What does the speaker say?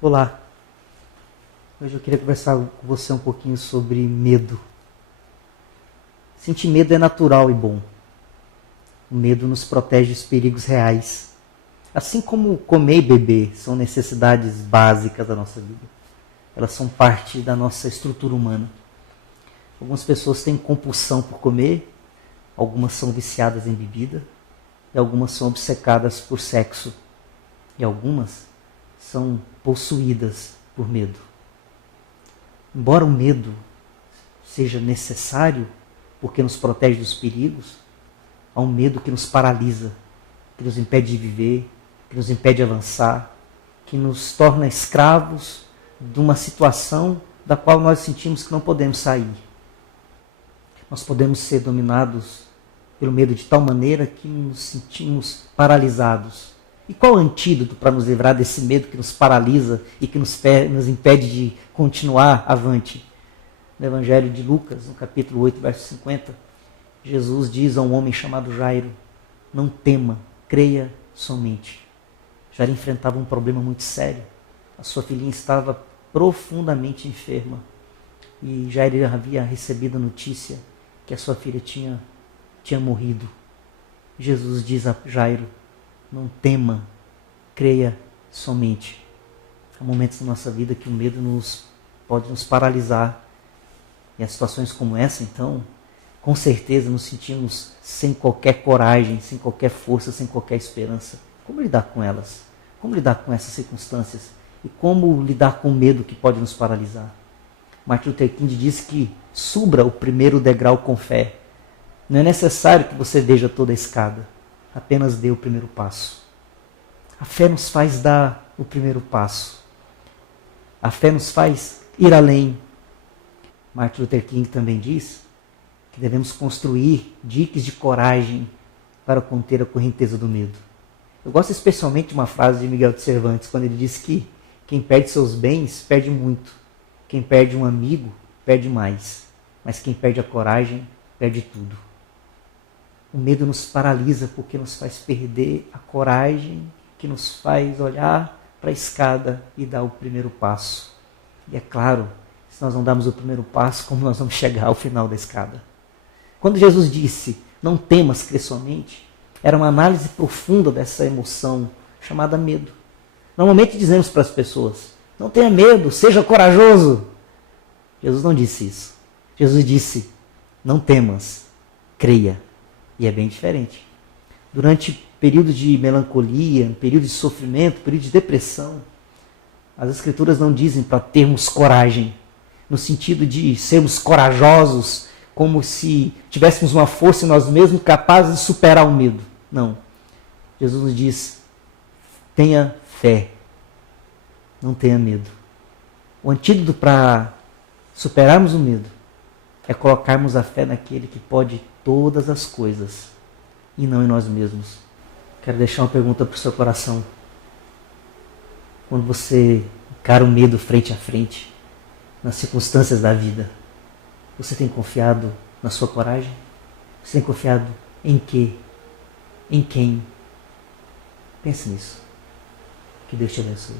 Olá, hoje eu queria conversar com você um pouquinho sobre medo. Sentir medo é natural e bom. O medo nos protege dos perigos reais. Assim como comer e beber são necessidades básicas da nossa vida. Elas são parte da nossa estrutura humana. Algumas pessoas têm compulsão por comer, algumas são viciadas em bebida, e algumas são obcecadas por sexo, e algumas são possuídas por medo. Embora o medo seja necessário, porque nos protege dos perigos, há um medo que nos paralisa, que nos impede de viver, que nos impede de avançar, que nos torna escravos de uma situação da qual nós sentimos que não podemos sair. Nós podemos ser dominados pelo medo de tal maneira que nos sentimos paralisados. E qual o antídoto para nos livrar desse medo que nos paralisa e que nos impede de continuar avante? No Evangelho de Lucas, no capítulo 8, verso 50, Jesus diz a um homem chamado Jairo: não tema, creia somente. Jairo enfrentava um problema muito sério. A sua filhinha estava profundamente enferma. E Jairo havia recebido a notícia que a sua filha tinha morrido. Jesus diz a Jairo: não tema, creia somente. Há momentos na nossa vida que o medo pode nos paralisar. E as situações como essa, então, com certeza nos sentimos sem qualquer coragem, sem qualquer força, sem qualquer esperança. Como lidar com elas? Como lidar com essas circunstâncias? E como lidar com o medo que pode nos paralisar? Martin Luther King disse que suba o primeiro degrau com fé. Não é necessário que você veja toda a escada. Apenas dê o primeiro passo. A fé nos faz dar o primeiro passo. A fé nos faz ir além. Martin Luther King também diz que devemos construir diques de coragem para conter a correnteza do medo. Eu gosto especialmente de uma frase de Miguel de Cervantes, quando ele diz que quem perde seus bens perde muito. Quem perde um amigo perde mais. Mas quem perde a coragem perde tudo. O medo nos paralisa porque nos faz perder a coragem, que nos faz olhar para a escada e dar o primeiro passo. E é claro, se nós não darmos o primeiro passo, como nós vamos chegar ao final da escada? Quando Jesus disse, não temas, crê somente, era uma análise profunda dessa emoção chamada medo. Normalmente dizemos para as pessoas, não tenha medo, seja corajoso. Jesus não disse isso. Jesus disse, não temas, creia. E é bem diferente. Durante períodos de melancolia, período de sofrimento, período de depressão, as Escrituras não dizem para termos coragem, no sentido de sermos corajosos, como se tivéssemos uma força em nós mesmos capazes de superar o medo. Não. Jesus nos diz, tenha fé, não tenha medo. O antídoto para superarmos o medo é colocarmos a fé naquele que pode todas as coisas e não em nós mesmos. Quero deixar uma pergunta para o seu coração. Quando você encara o medo frente a frente, nas circunstâncias da vida, você tem confiado na sua coragem? Você tem confiado em quê? Em quem? Pense nisso. Que Deus te abençoe.